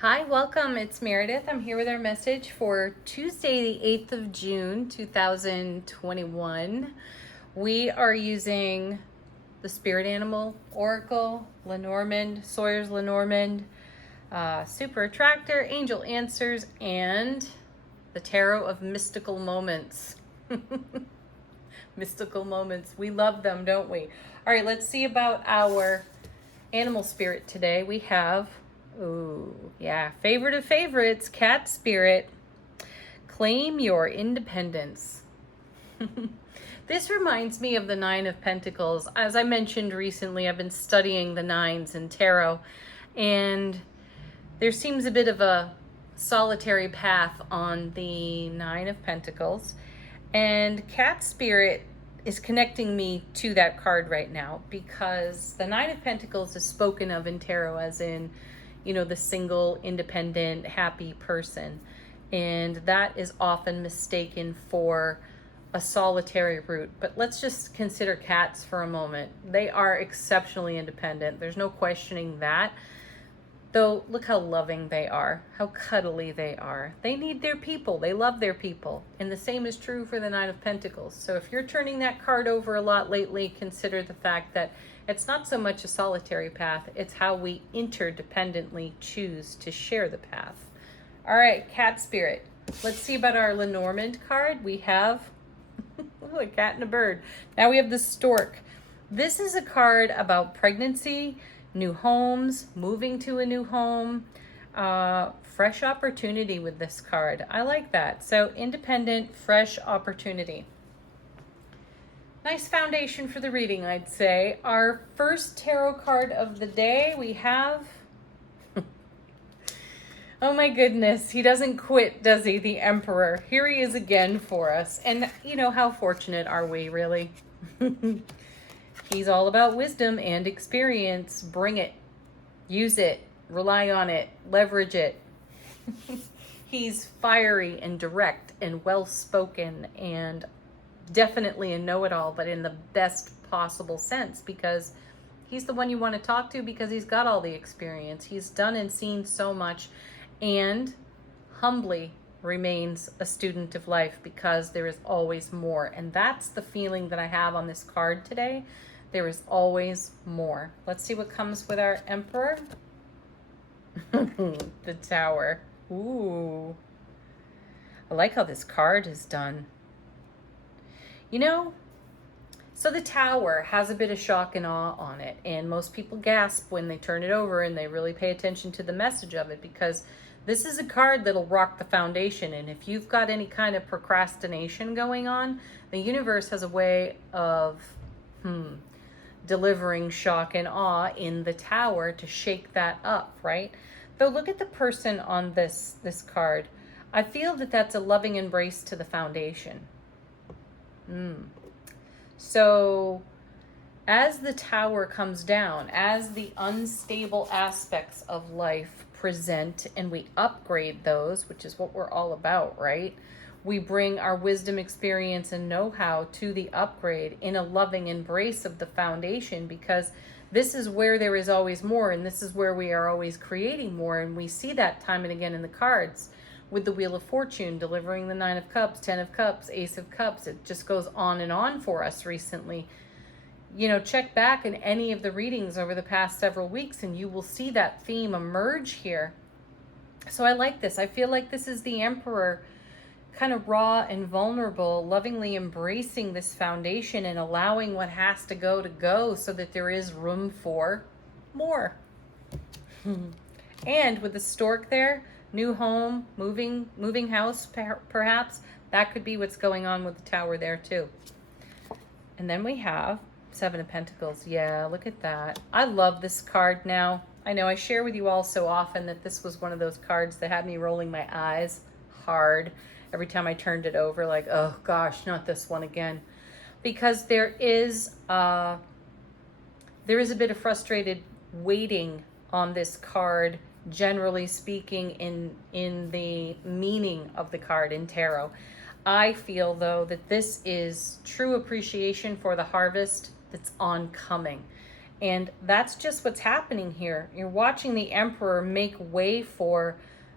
Hi, welcome. It's Meredith. I'm here with our message for Tuesday, the 8th of June, 2021. We are using the Spirit Animal Oracle, Lenormand, Sawyer's Lenormand, Super Attractor, Angel Answers, and the Tarot of Mystical Moments. Mystical moments. We love them, don't we? All right, let's see about our animal spirit today. We have favorite of favorites, cat spirit. Claim your independence. This reminds me of the Nine of Pentacles. As I mentioned recently, I've been studying the nines in tarot, and there seems a bit of a solitary path on the Nine of Pentacles, and cat spirit is connecting me to that card right now because the Nine of Pentacles is spoken of in tarot as in, the single, independent, happy person. And that is often mistaken for a solitary root. But let's just consider cats for a moment. They are exceptionally independent. There's no questioning that. Though, look how loving they are, how cuddly they are. They need their people. They love their people. And the same is true for the Nine of Pentacles. So if you're turning that card over a lot lately, consider the fact that it's not so much a solitary path, it's how we interdependently choose to share the path. All right, cat spirit. Let's see about our Lenormand card. We have a cat and a bird. Now we have the stork. This is a card about pregnancy, new homes, moving to a new home, fresh opportunity with this card. I like that. So independent, fresh opportunity. Nice foundation for the reading, I'd say. Our first tarot card of the day, we have... Oh my goodness, he doesn't quit, does he? The Emperor. Here he is again for us. And how fortunate are we, really? He's all about wisdom and experience. Bring it, use it, rely on it, leverage it. He's fiery and direct and well-spoken and definitely a know-it-all, but in the best possible sense, because he's the one you want to talk to because he's got all the experience. He's done and seen so much, and humbly remains a student of life because there is always more. And that's the feeling that I have on this card today. There is always more. Let's see what comes with our Emperor. The Tower. Ooh. I like how this card is done. So the Tower has a bit of shock and awe on it, and most people gasp when they turn it over and they really pay attention to the message of it, because this is a card that'll rock the foundation. And if you've got any kind of procrastination going on, the universe has a way of delivering shock and awe in the Tower to shake that up, right? Though look at the person on this card. I feel that that's a loving embrace to the foundation. So as the Tower comes down, as the unstable aspects of life present and we upgrade those, which is what we're all about, right? We bring our wisdom, experience, and know-how to the upgrade in a loving embrace of the foundation, because this is where there is always more, and this is where we are always creating more. And we see that time and again in the cards with the Wheel of Fortune delivering the Nine of Cups, 10 of Cups, Ace of Cups. It just goes on and on for us recently. Check back in any of the readings over the past several weeks and you will see that theme emerge here. So I like this. I feel like this is the Emperor, kind of raw and vulnerable, lovingly embracing this foundation and allowing what has to go so that there is room for more. And with the stork there, new home, moving house, perhaps. That could be what's going on with the Tower there too. And then we have Seven of Pentacles. Yeah, look at that. I love this card now. I know I share with you all so often that this was one of those cards that had me rolling my eyes hard every time I turned it over, like, oh gosh, not this one again. Because there is a bit of frustrated waiting on this card, generally speaking, in the meaning of the card in tarot. I feel, though, that this is true appreciation for the harvest that's oncoming. And that's just what's happening here. You're watching the Emperor make way for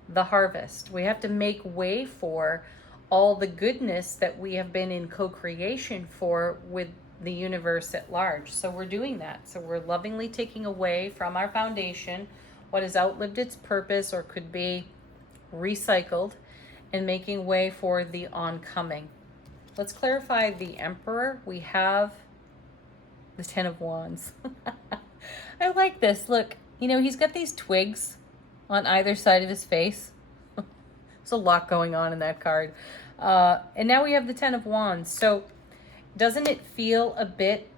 the harvest. We have to make way for all the goodness that we have been in co-creation for with the universe at large. So we're doing that. So we're lovingly taking away from our foundation what has outlived its purpose or could be recycled, and making way for the oncoming. Let's clarify the Emperor. We have the Ten of Wands. I like this. Look, you know, he's got these twigs on either side of his face. There's a lot going on in that card. And now we have the Ten of Wands. So doesn't it feel a bit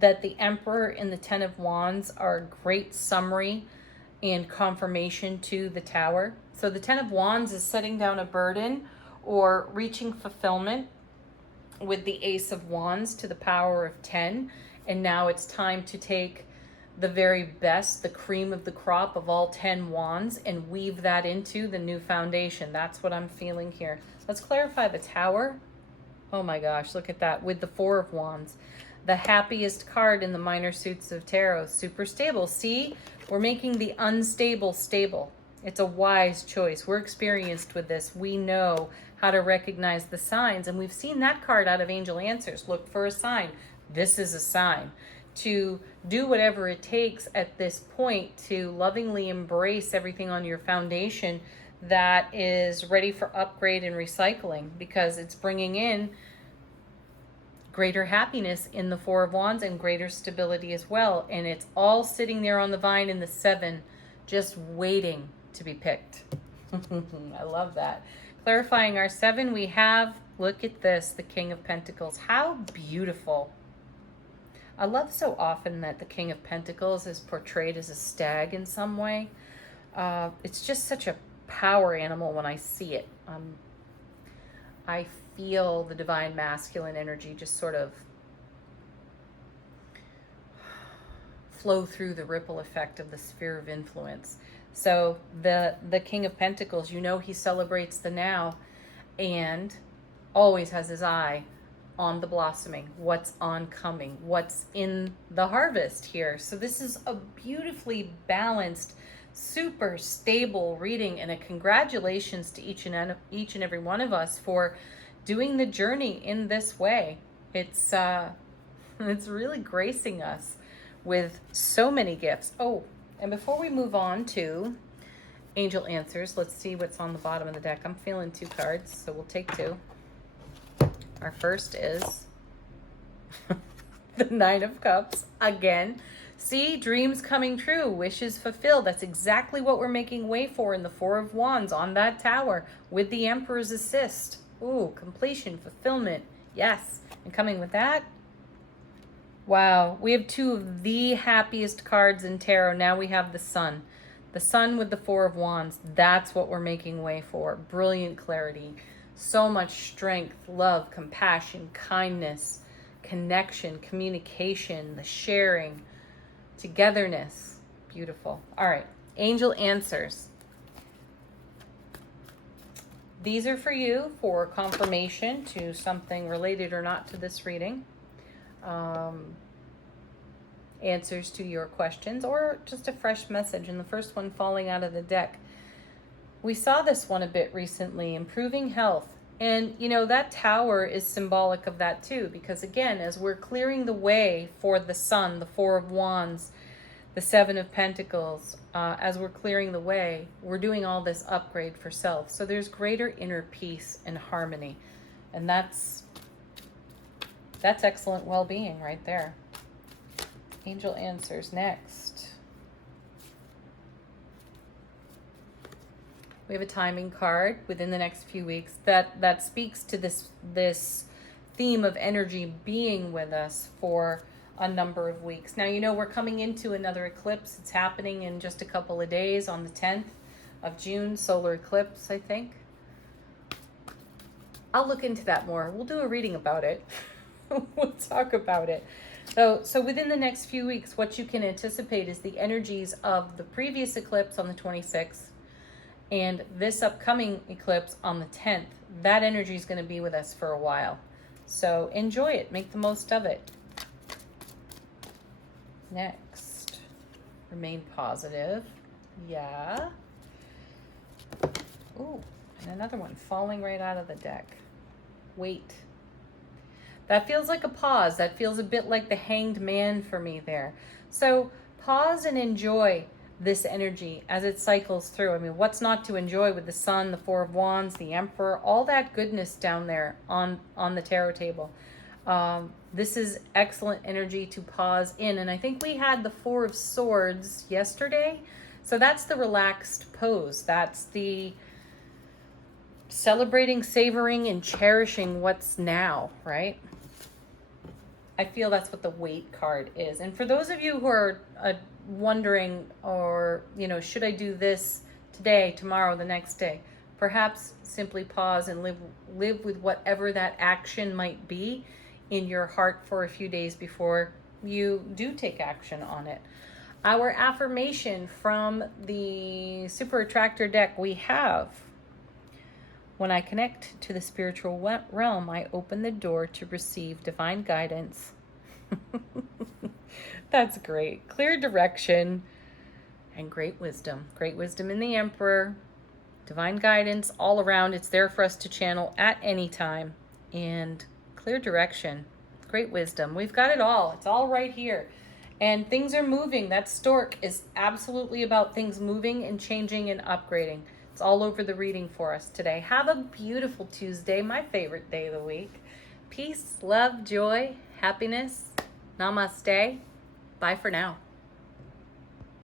that the Emperor and the Ten of Wands are a great summary and confirmation to the Tower? So the Ten of Wands is setting down a burden or reaching fulfillment with the Ace of Wands to the power of 10. And now it's time to take the very best, the cream of the crop of all 10 wands, and weave that into the new foundation. That's what I'm feeling here. Let's clarify the Tower. Oh my gosh, look at that, with the Four of Wands. The happiest card in the minor suits of tarot. Super stable. See, we're making the unstable stable. It's a wise choice. We're experienced with this. We know how to recognize the signs, and we've seen that card out of Angel Answers. Look for a sign. This is a sign. To do whatever it takes at this point to lovingly embrace everything on your foundation that is ready for upgrade and recycling, because it's bringing in greater happiness in the Four of Wands and greater stability as well. And it's all sitting there on the vine in the 7, just waiting to be picked. I love that. Clarifying our 7, we have, look at this, the King of Pentacles. How beautiful. I love so often that the King of Pentacles is portrayed as a stag in some way. It's just such a power animal when I see it. I feel the divine masculine energy just sort of flow through the ripple effect of the sphere of influence. So the King of Pentacles, you know, he celebrates the now and always has his eye on the blossoming, what's oncoming, what's in the harvest here. So this is a beautifully balanced, super stable reading, and a congratulations to each and every one of us for doing the journey in this way. It's really gracing us with so many gifts. Oh, and before we move on to Angel Answers, let's see what's on the bottom of the deck. I'm feeling 2 cards, so we'll take 2. Our first is the Nine of Cups again. See, dreams coming true, wishes fulfilled. That's exactly what we're making way for in the Four of Wands on that Tower with the Emperor's assist. Ooh, completion, fulfillment. Yes. And coming with that, wow, we have 2 of the happiest cards in tarot. Now we have the Sun. The Sun with the Four of Wands. That's what we're making way for. Brilliant clarity. So much strength, love, compassion, kindness, connection, communication, the sharing, togetherness. Beautiful. All right. Angel Answers. These are for you for confirmation to something related or not to this reading. Answers to your questions or just a fresh message. And the first one falling out of the deck. We saw this one a bit recently, improving health. And, you know, that Tower is symbolic of that too, because again, as we're clearing the way for the Sun, the Four of Wands, the Seven of Pentacles, as we're clearing the way, we're doing all this upgrade for self. So there's greater inner peace and harmony. And that's excellent well-being right there. Angel Answers next. We have a timing card within the next few weeks that speaks to this theme of energy being with us for a number of weeks. Now, you know, we're coming into another eclipse. It's happening in just a couple of days on the 10th of June, solar eclipse, I think. I'll look into that more. We'll do a reading about it. We'll talk about it. So within the next few weeks, what you can anticipate is the energies of the previous eclipse on the 26th and this upcoming eclipse on the 10th. That energy is going to be with us for a while. So enjoy it. Make the most of it. Next. Remain positive. Yeah. Ooh, and another one falling right out of the deck. Wait. That feels like a pause. That feels a bit like the Hanged Man for me there. So pause and enjoy this energy as it cycles through. I mean, what's not to enjoy with the Sun, the Four of Wands, the Emperor, all that goodness down there on the tarot table. This is excellent energy to pause in. And I think we had the Four of Swords yesterday. So that's the relaxed pose. That's the celebrating, savoring, and cherishing what's now, right? I feel that's what the wait card is. And for those of you who are wondering, or, should I do this today, tomorrow, the next day? Perhaps simply pause and live with whatever that action might be in your heart for a few days before you do take action on it. Our affirmation from the Super Attractor deck we have: when I connect to the spiritual realm, I open the door to receive divine guidance. That's great. Clear direction and great wisdom. Great wisdom in the Emperor. Divine guidance all around. It's there for us to channel at any time. And clear direction. Great wisdom. We've got it all. It's all right here. And things are moving. That stork is absolutely about things moving and changing and upgrading. It's all over the reading for us today. Have a beautiful Tuesday, my favorite day of the week. Peace, love, joy, happiness. Namaste. Bye for now.